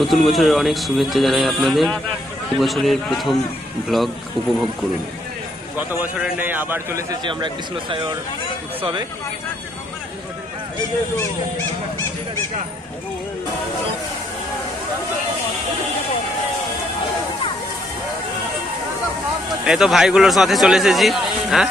নতুন বছরের অনেক শুভেচ্ছা জানাই আপনাদের। এই বছরের প্রথম ব্লগ উপভোগ করুন। গত বছরের নেই আবার চলে এসেছি আমরা কৃষ্ণসায়র উৎসবে। এই তো ভাইগুলোর সাথে চলে এসেছি। হ্যাঁ,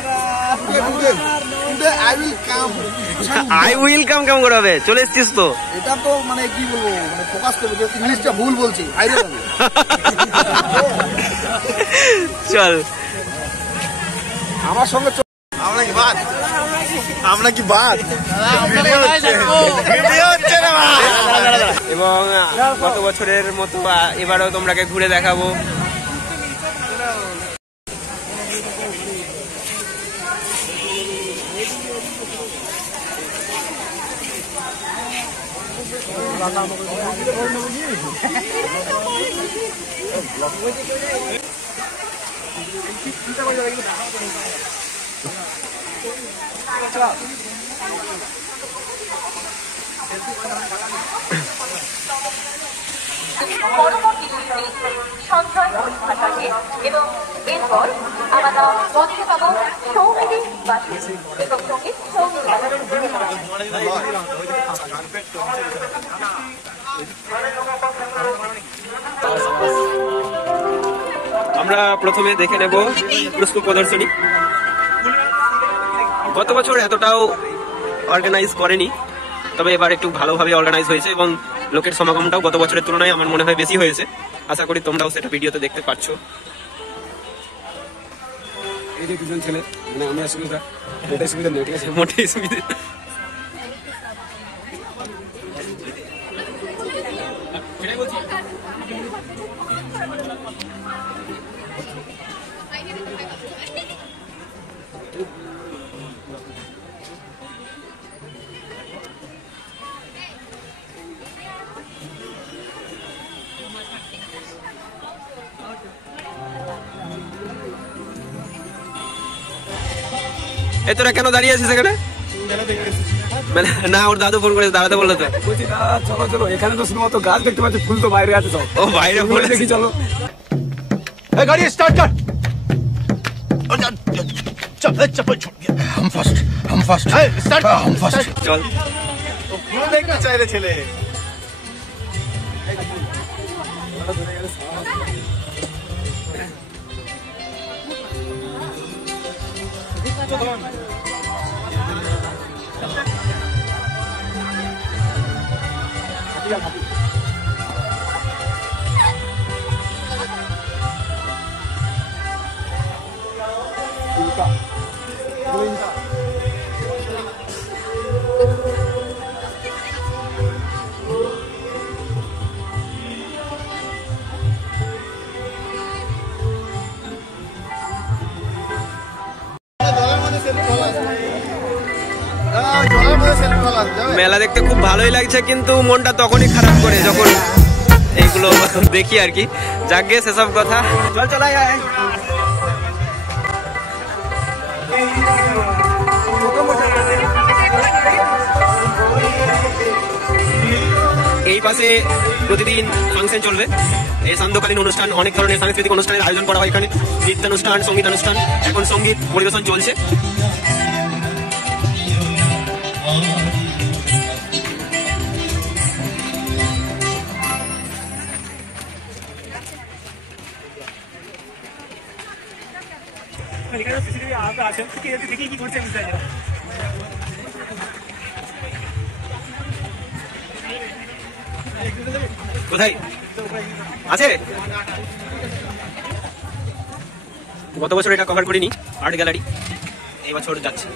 আই উইল কাম কেমন করে হবে? চলে এসেছিস তো। এটা তো মানে কি বলবো, মানে ফোকাস করবো, ইংলিশটা ভুল বলছি। চল আমার সঙ্গে আমরা কি বাদ, আমরা কি বাদ এবং গত বছরের মতো এবারও তোমরাকে ঘুরে দেখাবো। পরবর্তী সঞ্চয় পরীক্ষা থাকে এবং এরপর আমরা মঞ্চে পাবো সৌমিলি বাসী এবং সঙ্গীত সৌমিলি। আমরা প্রথমে দেখে নেব পুষ্প প্রদর্শনী। গত বছর এতটাও অর্গানাইজ করেনি, তবে এবার একটু ভালোভাবে অর্গানাইজ হয়েছে এবং লোকের সমাগমটাও গত বছরের তুলনায় আমার মনে হয় বেশি হয়েছে। আশা করি তোমরাও সেটা ভিডিওতে দেখতে পাচ্ছ। এই যে দুজন ছেলে, মানে আমরা সুবিধা, মোটেই সুবিধা নেই, ঠিক আছে? মোটেই সুবিধা। এই তোরা কেন দাঁড়িয়ে আছিস এখানে? মানে না, ওর দাদু ফোন করে দাঁড়াতে বললো তো। বলছি চলো চলো, এখানে তো শুধুমাত্র গাছ দেখতে পাচ্ছি, ফুল তো বাইরে আছে সব। ও বাইরে বলে দেখি, চলো। এই গাড়ি স্টার্ট কর। हम फर्स्ट स्टार्ट हम फर्स्ट চল। ফুল দেখতে চাইলে ছেলে। মেলা দেখতে খুব ভালোই লাগছে, কিন্তু মনটা তখনই খারাপ করে যখন এইগুলো দেখি আর কি। যাকে সেসব কথা, চল চল আয় আয়। এই পাশে প্রতিদিন ফাংশন চলবে। এই সান্ধ্যকালীন অনুষ্ঠান, অনেক ধরনের সাংস্কৃতিক অনুষ্ঠানের আয়োজন করা হয় এখানে। নৃত্যানুষ্ঠান, সঙ্গীতানুষ্ঠান, এখন সঙ্গীত পরিবেশন চলছে। কোথায় আছে? গত বছর এটা কভার করিনি, আর্ট গ্যালারি। এই বছর যাচ্ছে।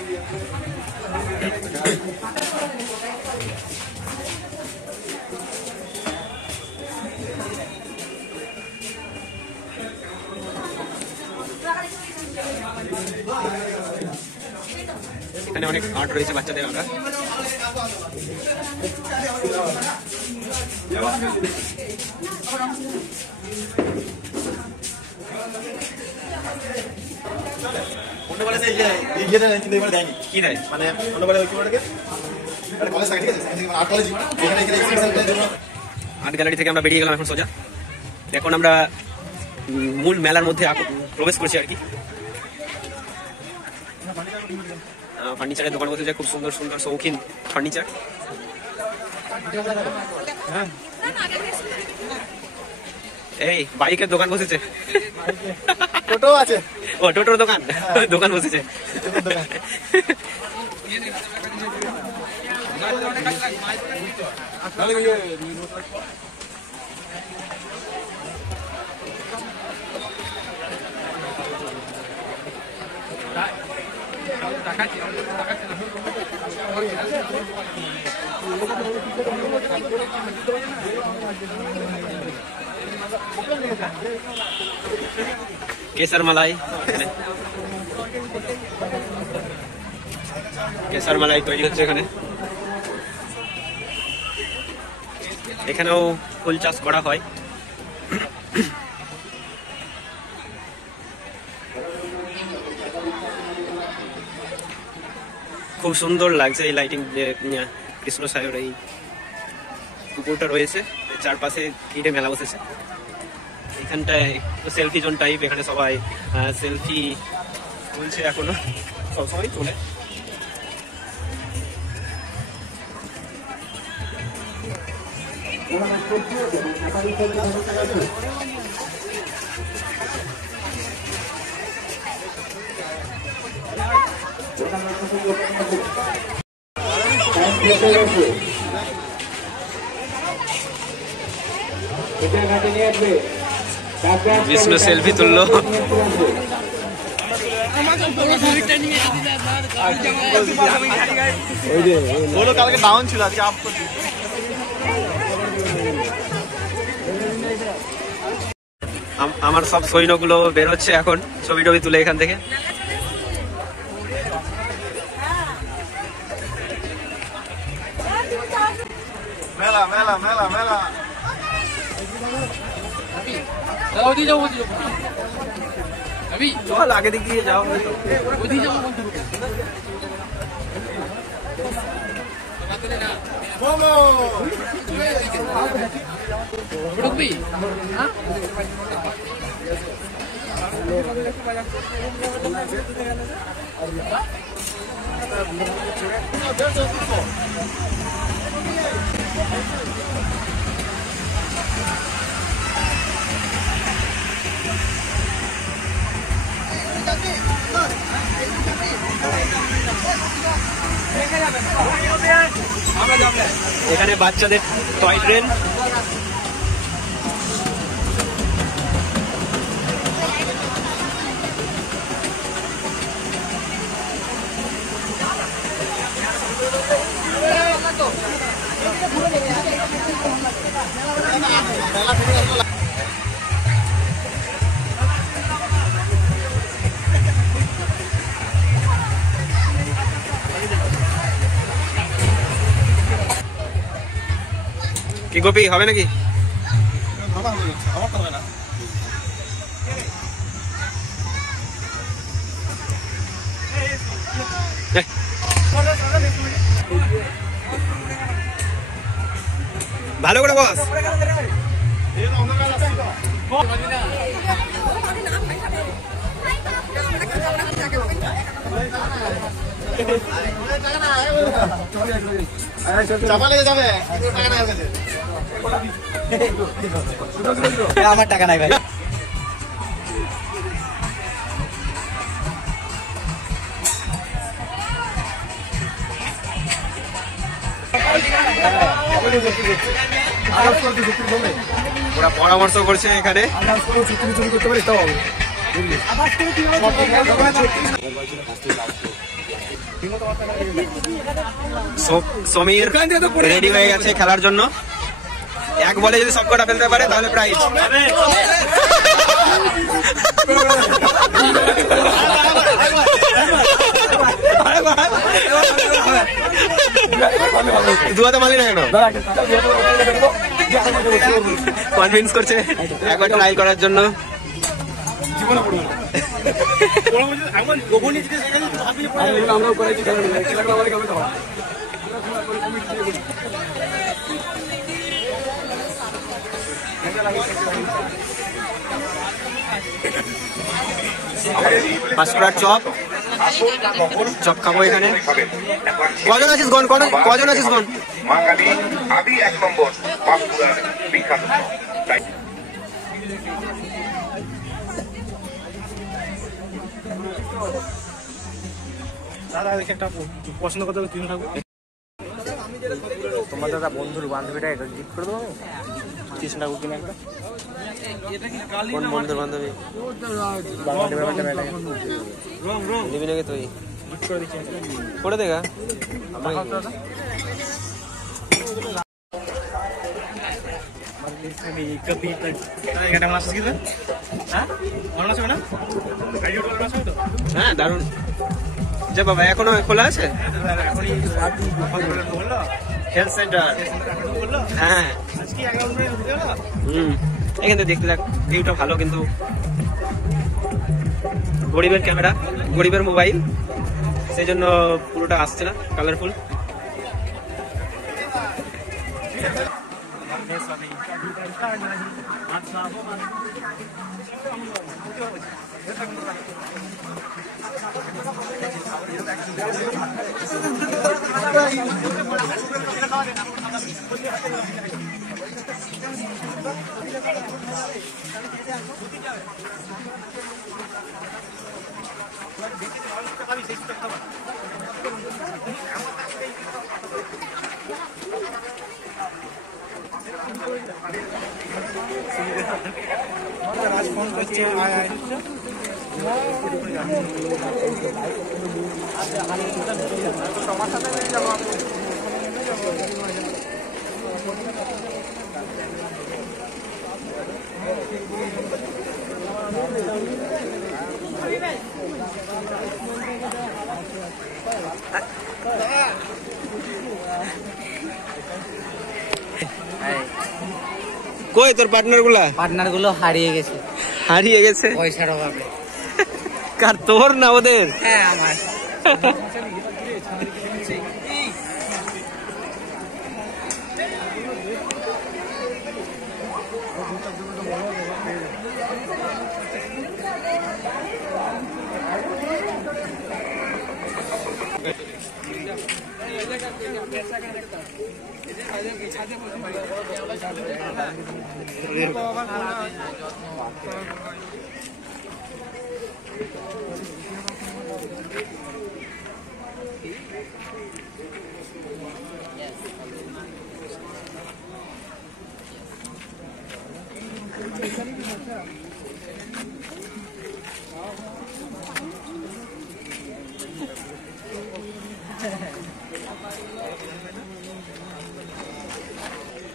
এখানে অনেক আর্ট রয়েছে বাচ্চাদের আঁকা। কি দেয় মানে আর্ট গ্যালারি থেকে আমরা বেরিয়ে গেলাম এখন সোজা। এখন আমরা মূল মেলার মধ্যে প্রবেশ করছি আর কি। ফার্নিচারের দোকান বসেছে, খুব সুন্দর সুন্দর শৌখিন ফার্নিচার। এই বাইকের দোকান বসেছে, টোটো আছে, ও টোটোর দোকান দোকান বসেছে। কেসার মালাই, কেসার মালাই তৈরি হচ্ছে এখানে। এখানেও ফুল চাষ করা হয়। খুব সুন্দর লাগছে এই লাইটিং, যে কৃষ্ণ সাহেবের এই পুকুরটা রয়েছে, চারপাশে ঘিরে মেলা বসেছে। এখানটায় সেলফি জোন টাইপ, এখানে সবাই সেলফি তুলছে, এখনো সবসময় তোলে। বিষ্ণু সেলফি তুললো। কালকে ডাউন ছিল, আজকে আপ। আমার সব সৈন্যগুলো বেরোচ্ছে এখন, ছবি টবি তুলে এখান থেকে। মেলা মেলা মেলা মেলা। চল আগে দিকে যাও। এখানে বাচ্চাদের টয় ট্রেন, কি গোপি হবে নাকি? ভালো করে বস। চাপা লেগে যাবে, আমার টাকা নাই ভাই। ওরা পরামর্শ করছে এখানে। সমীর রেডি হয়ে গেছে খেলার জন্য। এক বলে যদি সব কটা ফেলতে পারে তাহলে প্রাইজ। দুয়াতে মালি না কেন? কনভিন্স করছে একবার ট্রাই করার জন্য। পাঁচফোড়ার চপ, চপ খাবো এখানে। কজন আছিস গন? কজন আছিস গন? মা কালী আদি 1 নম্বর পাঁশকুড়ার বিখ্যাত। দাদা একটা পছন্দ করতে হবে কৃষ্ণ ঠাকুর। তোমার দাদা বন্ধুর বান্ধবীটা এটা গিফট করে দেবো কৃষ্ণ ঠাকুর কিনে একটা। কোন বন্ধুর বান্ধবী? নিবি নাকি তুই? করে দেখা হ্যাঁ দারুন। যা বাবা এখনো খোলা আছে? হেলথ সেন্টার, হ্যাঁ এখান থেকে দেখতে ভিউটা ভালো, কিন্তু গরিবের ক্যামেরা, গরিবের মোবাইল, সেই জন্য পুরোটা আসছে না কালারফুল। কই তোর পার্টনার গুলো? হারিয়ে গেছে পয়সার অভাবে। কার, তোর না ওদের? হ্যাঁ আমার।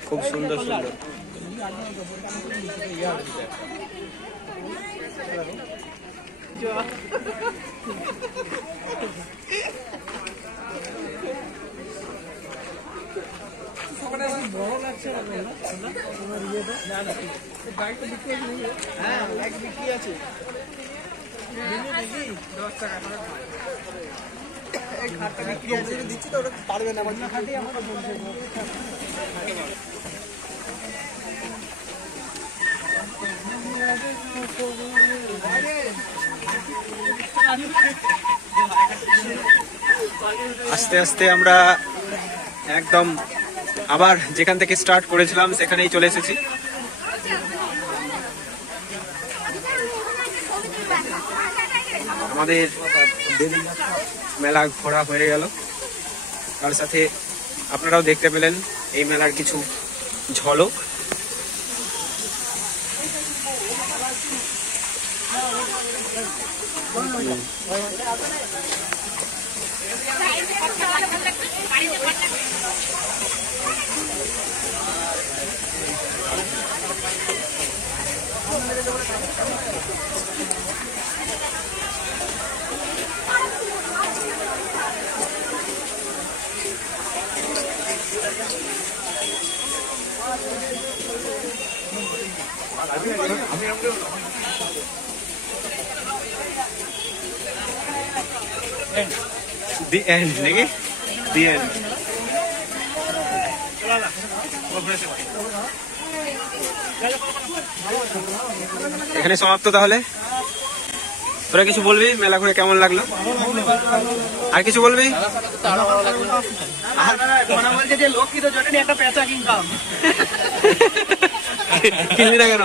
খুব সুন্দর সুন্দর। আস্তে আস্তে আমরা একদম আবার যেখান থেকে স্টার্ট করেছিলাম সেখানেই চলে এসেছি। আমাদের মেলা ঘোরা হয়ে গেল, তার সাথে আপনারাও দেখতে পেলেন এই মেলার কিছু ঝলক। The end, নাকি? The end. এখানে সমাপ্ত তাহলে। তোরা কিছু বলবি, মেলা ঘুরে কেমন লাগলো? আর কিছু বলবি? কিনলি না কেন?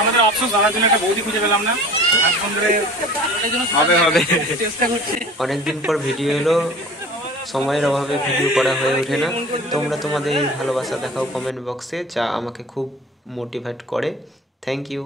আমাদের অপশন দাদার জন্য একটা বৌদি খুঁজে পেলাম না। হবে অনেকদিন পর ভিডিও এলো, সময়ের অভাবে ভিডিও করা হয়ে ওঠে না। তোমরা তোমাদের ভালোবাসা দেখাও কমেন্ট বক্সে, যা আমাকে খুব মোটিভেট করে। Thank you.